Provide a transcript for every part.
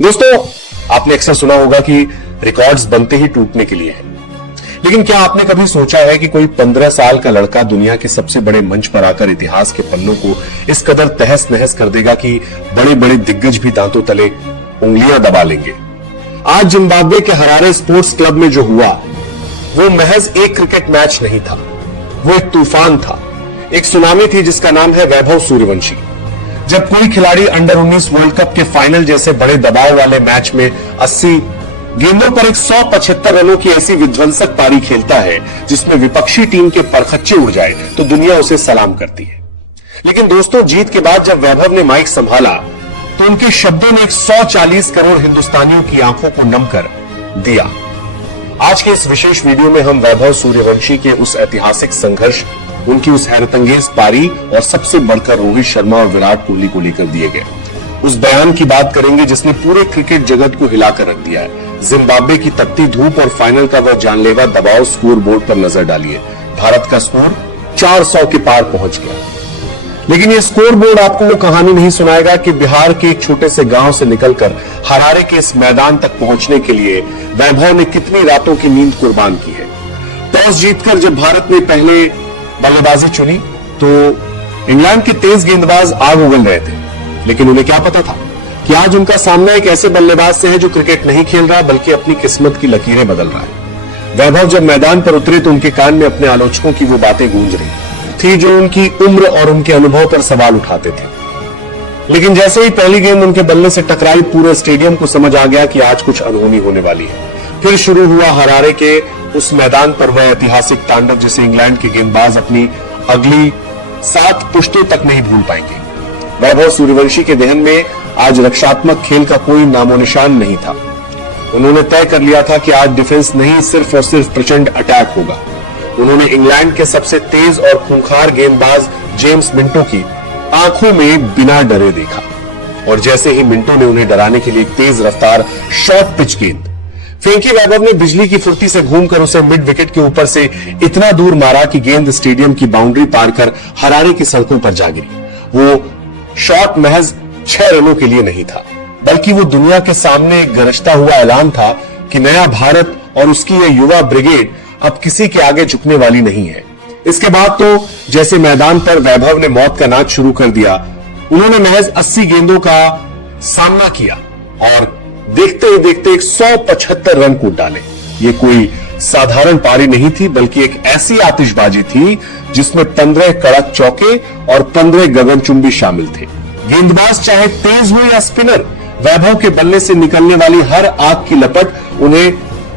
दोस्तों, आपने अक्सर सुना होगा कि रिकॉर्ड्स बनते ही टूटने के लिए हैं। लेकिन क्या आपने कभी सोचा है कि कोई 15 साल का लड़का दुनिया के सबसे बड़े मंच पर आकर इतिहास के पन्नों को इस कदर तहस नहस कर देगा कि बड़े बड़े दिग्गज भी दांतों तले उंगलियां दबा लेंगे। आज जिम्बाब्वे के हरारे स्पोर्ट्स क्लब में जो हुआ वो महज एक क्रिकेट मैच नहीं था, वो एक तूफान था, एक सुनामी थी जिसका नाम है वैभव सूर्यवंशी। जब कोई खिलाड़ी अंडर 19 वर्ल्ड कप के फाइनल जैसे बड़े दबाव वाले मैच में 80 गेंदों पर 175 रनों की ऐसी विध्वंसक पारी खेलता है जिसमें विपक्षी टीम के परखच्चे उड़ जाए तो दुनिया उसे सलाम करती है। लेकिन दोस्तों, जीत के बाद जब वैभव ने माइक संभाला तो उनके शब्दों ने 140 करोड़ हिंदुस्तानियों की आंखों को नम कर दिया। आज के इस विशेष वीडियो में हम वैभव सूर्यवंशी के उस ऐतिहासिक संघर्ष, उनकी उस हैरतअंगेज पारी और सबसे बढ़कर रोहित शर्मा और विराट कोहली को लेकर दिए गए उस बयान की बात करेंगे जिसने पूरे क्रिकेट जगत को हिलाकर रख दिया है। जिम्बाब्वे की तपती धूप और फाइनल का वह जानलेवा दबाव स्कोर बोर्ड पर नजर डालिए। भारत का स्कोर 400 के पार पहुंच गया। लेकिन यह स्कोर बोर्ड आपको वो कहानी नहीं सुनाएगा कि बिहार के एक छोटे से गांव से निकलकर हरारे के इस मैदान तक पहुंचने के लिए वैभव ने कितनी रातों की नींद कुर्बान की है। टॉस जीतकर जब भारत ने पहले बल्लेबाजी चुनी तो इंग्लैंड के तेज गेंदबाज आग उगल रहे थे, लेकिन उन्हें क्या पता था कि आज उनका सामना एक ऐसे बल्लेबाज से है जो क्रिकेट नहीं खेल रहा बल्कि अपनी किस्मत की लकीरें बदल रहा है। वैभव जब मैदान पर उतरे तो उनके कान में अपने आलोचकों की वो बातें गूंज रही थी जो उनकी उम्र और उनके अनुभव पर सवाल उठाते थे। लेकिन जैसे ही पहली गेंद उनके बल्ले से टकराई, पूरे स्टेडियम को समझ आ गया कि आज कुछ अनहोनी होने वाली है। फिर शुरू हुआ हरारे के उस मैदान पर वह ऐतिहासिक तांडव जिसे इंग्लैंड के गेंदबाज अपनी अगली 7 पुश्तों तक नहीं भूल पाएंगे। वैभव सूर्यवंशी के देहन में आज रक्षात्मक खेल का कोई नामो निशान नहीं था। उन्होंने तय कर लिया था कि आज डिफेंस नहीं, सिर्फ और सिर्फ प्रचंड अटैक होगा। उन्होंने इंग्लैंड के सबसे तेज और खूंखार गेंदबाज जेम्स मिंटो की आंखों में बिना डरे देखा, और जैसे ही मिंटो ने उन्हें डराने के लिए एक तेज रफ्तार शॉर्ट पिच गेंद फेंकी, वैभव ने बिजली की फुर्ती से घूमकर उसे मिड विकेट के ऊपर से इतना दूर मारा कि गेंद स्टेडियम की बाउंड्री पार कर हरारे की सड़कों पर जा गिरी। वो शॉट महज 6 रनों के लिए नहीं था, बल्कि वो दुनिया के सामने एक गरजता हुआ ऐलान था कि नया भारत और उसकी यह युवा ब्रिगेड अब किसी के आगे झुकने वाली नहीं है। इसके बाद तो जैसे मैदान पर वैभव ने मौत का नाच शुरू कर दिया। उन्होंने महज 80 गेंदों का सामना किया और देखते ही देखते 175 रन कूद डाले। ये कोई साधारण पारी नहीं थी, बल्कि एक ऐसी आतिशबाजी थी जिसमें 15 कड़क चौके और 15 गगनचुंबी शामिल थे। गेंदबाज चाहे तेज हो या स्पिनर, वैभव के बल्ले से निकलने वाली हर आग की लपट उन्हें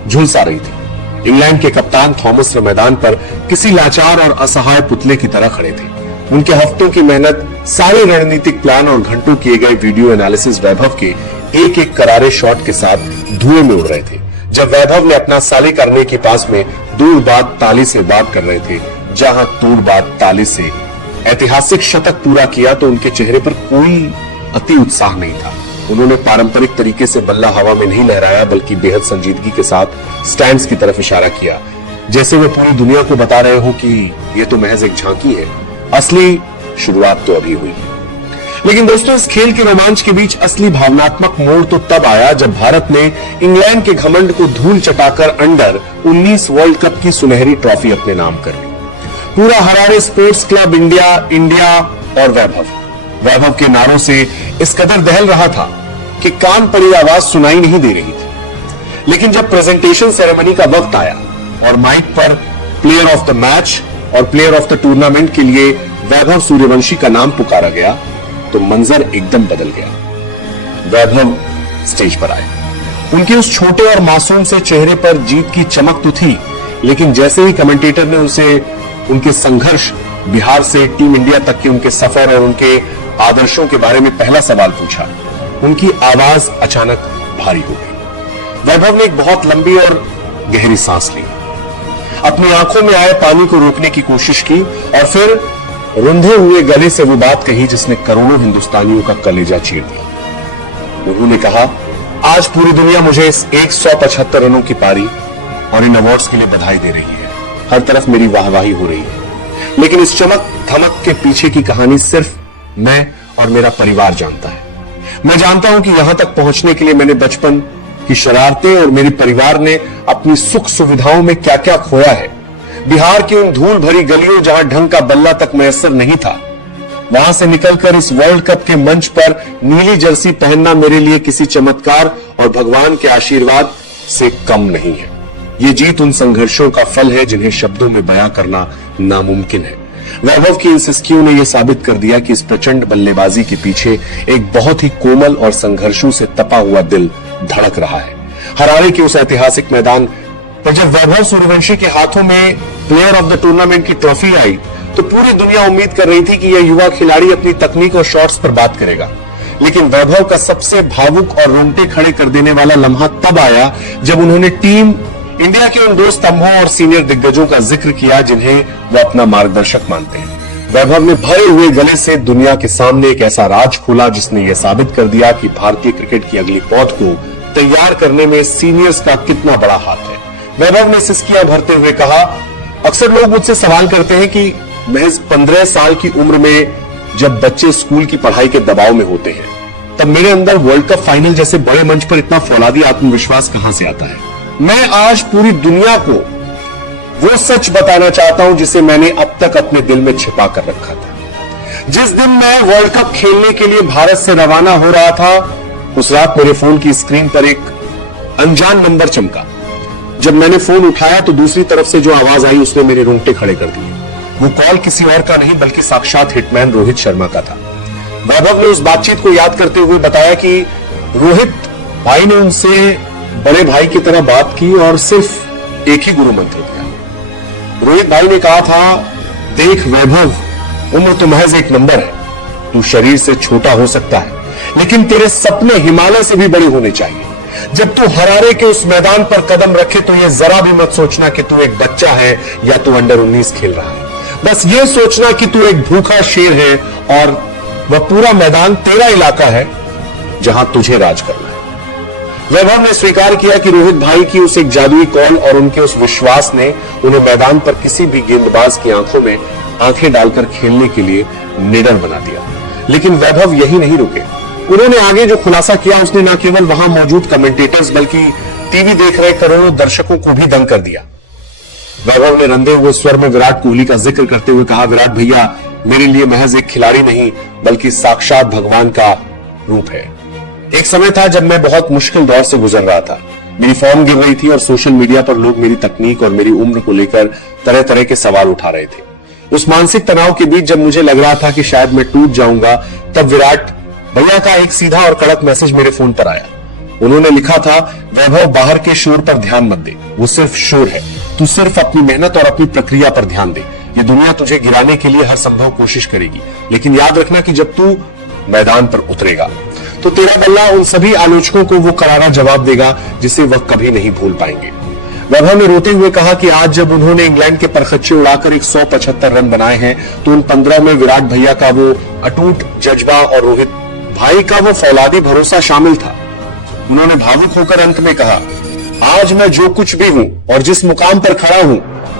झुलसा रही थी। इंग्लैंड के कप्तान थॉमस मैदान पर किसी लाचार और असहाय पुतले की तरह खड़े थे। उनके हफ्तों की मेहनत, सारे रणनीतिक प्लान और घंटों किए गए वीडियो एनालिसिस वैभव के एक एक करारे शॉट के साथ धुएं में उड़ रहे थे। जब वैभव ने अपना साले करने के पास में दूर बाद ताली से बात कर रहे थे, जहां दूर बाद ताली से ऐतिहासिक शतक पूरा किया, तो उनके चेहरे पर कोई अति उत्साह नहीं था। उन्होंने पारंपरिक तरीके से बल्ला हवा में नहीं लहराया, बल्कि बेहद संजीदगी के साथ स्टैंड्स की तरफ इशारा किया, जैसे वे पूरी दुनिया को बता रहे हो कि यह तो महज एक झांकी है, असली शुरुआत तो अभी हुई। लेकिन दोस्तों, इस खेल के रोमांच के बीच असली भावनात्मक मोड़ तो तब आया जब भारत ने इंग्लैंड के घमंड को धूल चटाकर अंडर 19 वर्ल्ड कप की सुनहरी ट्रॉफी अपने नाम कर ली। पूरा हरारे स्पोर्ट्स क्लब इंडिया और वैभव के नारों से इस कदर दहल रहा था कि कान पर यह आवाज सुनाई नहीं दे रही थी। लेकिन जब प्रेजेंटेशन सेरेमनी का वक्त आया और माइक पर प्लेयर ऑफ द मैच और प्लेयर ऑफ द टूर्नामेंट के लिए वैभव सूर्यवंशी का नाम पुकारा गया तो मंजर एकदम बदल गया। वैभव स्टेज पर आए। उनके उस छोटे और मासूम से चेहरे पर जीत की चमक तो थी, लेकिन जैसे ही कमेंटेटर ने उसे उनके संघर्ष, बिहार से टीम इंडिया तक के उनके सफर और उनके आदर्शों के बारे में पहला सवाल पूछा, उनकी आवाज अचानक भारी हो गई। वैभव ने एक बहुत लंबी और गहरी सांस ली, अपनी आंखों में आए पानी को रोकने की कोशिश की और फिर रुंधे हुए गले से वो बात कही जिसने करोड़ों हिंदुस्तानियों का कलेजा चीर दिया। उन्होंने कहा, आज पूरी दुनिया मुझे इस 175 रनों की पारी और इन अवार्ड्स के लिए बधाई दे रही है। हर तरफ मेरी वाहवाही हो रही है, लेकिन इस चमक धमक के पीछे की कहानी सिर्फ मैं और मेरा परिवार जानता है। मैं जानता हूं कि यहां तक पहुंचने के लिए मैंने बचपन की शरारतें और मेरे परिवार ने अपनी सुख सुविधाओं में क्या क्या खोया है। बिहार की उन धूल भरी गलियों जहां ढंग का बल्ला तक मैसर नहीं था, वहां से निकलकर इस वर्ल्ड कप के मंच पर नीली जर्सी पहनना मेरे लिए किसी चमत्कार और भगवान के आशीर्वाद से कम नहीं है। ये जीत उन संघर्षों का फल है जिन्हें शब्दों में बयां करना नामुमकिन है। वैभव की इन सिस्कियों ने यह साबित कर दिया कि इस प्रचंड बल्लेबाजी के पीछे एक बहुत ही कोमल और संघर्षों से तपा हुआ दिल धड़क रहा है। हरारे के उस ऐतिहासिक मैदान पर जब वैभव सूर्यवंशी के हाथों में प्लेयर ऑफ द टूर्नामेंट की ट्रॉफी आई तो पूरी दुनिया उम्मीद कर रही थी कि यह युवा खिलाड़ी अपनी तकनीक और शॉट्स पर बात करेगा, लेकिन वैभव का सबसे भावुक और रोंगटे खड़े कर देने वाला लम्हा तब आया जब उन्होंने टीम इंडिया के उन दो स्तंभों और सीनियर दिग्गजों का जिक्र किया जिन्हें वो अपना मार्गदर्शक मानते हैं। वैभव ने भरे हुए गले से दुनिया के सामने एक ऐसा राज खोला जिसने यह साबित कर दिया कि भारतीय क्रिकेट की अगली पौध को तैयार करने में सीनियर्स का कितना बड़ा हाथ है। वैभव ने सिसकियां भरते हुए कहा, अक्सर लोग मुझसे सवाल करते हैं कि महज 15 साल की उम्र में जब बच्चे स्कूल की पढ़ाई के दबाव में होते हैं तब मेरे अंदर वर्ल्ड कप फाइनल जैसे बड़े मंच पर इतना फौलादी आत्मविश्वास कहां से आता है। मैं आज पूरी दुनिया को वो सच बताना चाहता हूं जिसे मैंने अब तक अपने दिल में छिपा कर रखा था। जिस दिन मैं वर्ल्ड कप खेलने के लिए भारत से रवाना हो रहा था, उस रात मेरे फोन की स्क्रीन पर एक अनजान नंबर चमका। जब मैंने फोन उठाया तो दूसरी तरफ से जो आवाज आई उसने मेरे रोंगटे खड़े कर दिए। वो कॉल किसी और का नहीं बल्कि साक्षात हिटमैन रोहित शर्मा का था। वैभव ने उस बातचीत को याद करते हुए बताया कि रोहित भाई ने उनसे बड़े भाई की तरह बात की और सिर्फ एक ही गुरु मंत्र दिया। रोहित भाई ने कहा था, देख वैभव, उम्र तो महज एक नंबर है, तू शरीर से छोटा हो सकता है लेकिन तेरे सपने हिमालय से भी बड़े होने चाहिए। जब तू हरारे के उस मैदान पर कदम रखे तो यह जरा भी मत सोचना कि तू एक बच्चा है या तू अंडर 19 खेल रहा है। बस ये सोचना कि तू एक भूखा शेर है और वह पूरा मैदान तेरा इलाका है जहां तुझे राज करना है। वैभव ने स्वीकार किया कि रोहित भाई की उस एक जादुई कॉल और उनके उस विश्वास ने उन्हें मैदान पर किसी भी गेंदबाज की आंखों में आंखें डालकर खेलने के लिए निडर बना दिया। लेकिन वैभव यही नहीं रुके। उन्होंने आगे जो खुलासा किया उसने न केवल वहां मौजूद कमेंटेटर्स बल्कि टीवी देख रहे करोड़ों दर्शकों को भी दंग कर दिया। वैभव ने रंधे हुए स्वर में विराट कोहली का जिक्र करते हुए कहा, विराट भैया मेरे लिए महज एक खिलाड़ी नहीं बल्कि साक्षात भगवान का रूप है। एक समय था जब मैं बहुत मुश्किल दौर से गुजर रहा था। मेरी फॉर्म गिर रही थी और सोशल मीडिया पर लोग मेरी तकनीक और मेरी उम्र को लेकर तरह तरह के सवाल उठा रहे थे। उस मानसिक तनाव के बीच जब मुझे लग रहा था कि शायद मैं टूट जाऊंगा, तब विराट भैया का एक सीधा और कड़क मैसेज मेरे फोन पर आया। उन्होंने लिखा था, वैभव बाहर के शोर पर ध्यान मत दे, वो सिर्फ शोर है। तू सिर्फ अपनी मेहनत और अपनी प्रक्रिया पर ध्यान दे। ये दुनिया तुझे गिराने के लिए हर संभव कोशिश करेगी, लेकिन याद रखना कि जब तू मैदान पर उतरेगा तो तेरा बल्ला उन सभी आलोचकों को वो करारा जवाब देगा जिसे वह कभी नहीं भूल पाएंगे। वैभव ने रोते हुए कहा कि आज जब उन्होंने इंग्लैंड के परखच्चे उड़ाकर 175 रन बनाए हैं तो उन 15 में विराट भैया का वो अटूट जज्बा और रोहित भाई का वो फौलादी भरोसा शामिल था। उन्होंने भावुक होकर अंत में कहा, आज मैं जो कुछ भी हूं और जिस मुकाम पर खड़ा हूं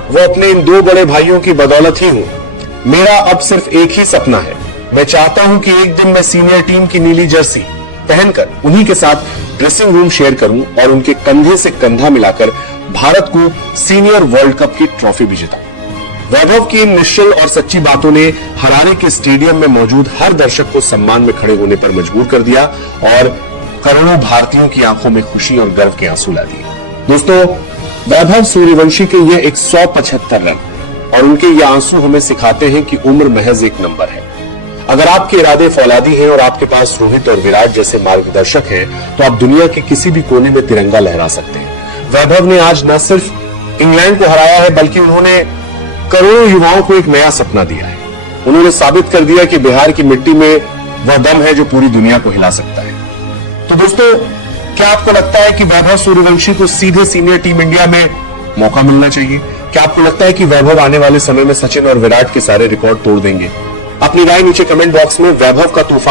वो अपने इन दो बड़े भाइयों की बदौलत ही हूं। मेरा अब सिर्फ एक ही सपना है, मैं चाहता हूं कि एक दिन मैं सीनियर टीम की नीली जर्सी पहनकर उन्हीं के साथ ड्रेसिंग रूम शेयर करूं और उनके कंधे से कंधा मिलाकर भारत को सीनियर वर्ल्ड कप की ट्रॉफी भी जिताऊं। वैभव की इन निश्चल और सच्ची बातों ने हरारे के स्टेडियम में मौजूद हर दर्शक को सम्मान में खड़े होने पर मजबूर कर दिया और करोड़ों भारतीयों की आंखों में खुशी और गर्व के आंसू ला दिए। दोस्तों, वैभव सूर्यवंशी के ये 175 रन और उनके ये आंसू हमें सिखाते हैं कि उम्र महज एक नंबर है। अगर आपके इरादे फौलादी हैं और आपके पास रोहित और विराट जैसे मार्गदर्शक हैं, तो आप दुनिया के किसी भी कोने में तिरंगा लहरा सकते हैं। वैभव ने आज न सिर्फ इंग्लैंड को हराया है बल्कि उन्होंने करोड़ों युवाओं को एक नया सपना दिया है। उन्होंने साबित कर दिया कि बिहार की मिट्टी में वह दम है जो पूरी दुनिया को हिला सकता है। तो दोस्तों, क्या आपको लगता है कि वैभव सूर्यवंशी को सीधे सीनियर टीम इंडिया में मौका मिलना चाहिए? क्या आपको लगता है कि वैभव आने वाले समय में सचिन और विराट के सारे रिकॉर्ड तोड़ देंगे? अपनी राय नीचे कमेंट बॉक्स में वैभव का तूफान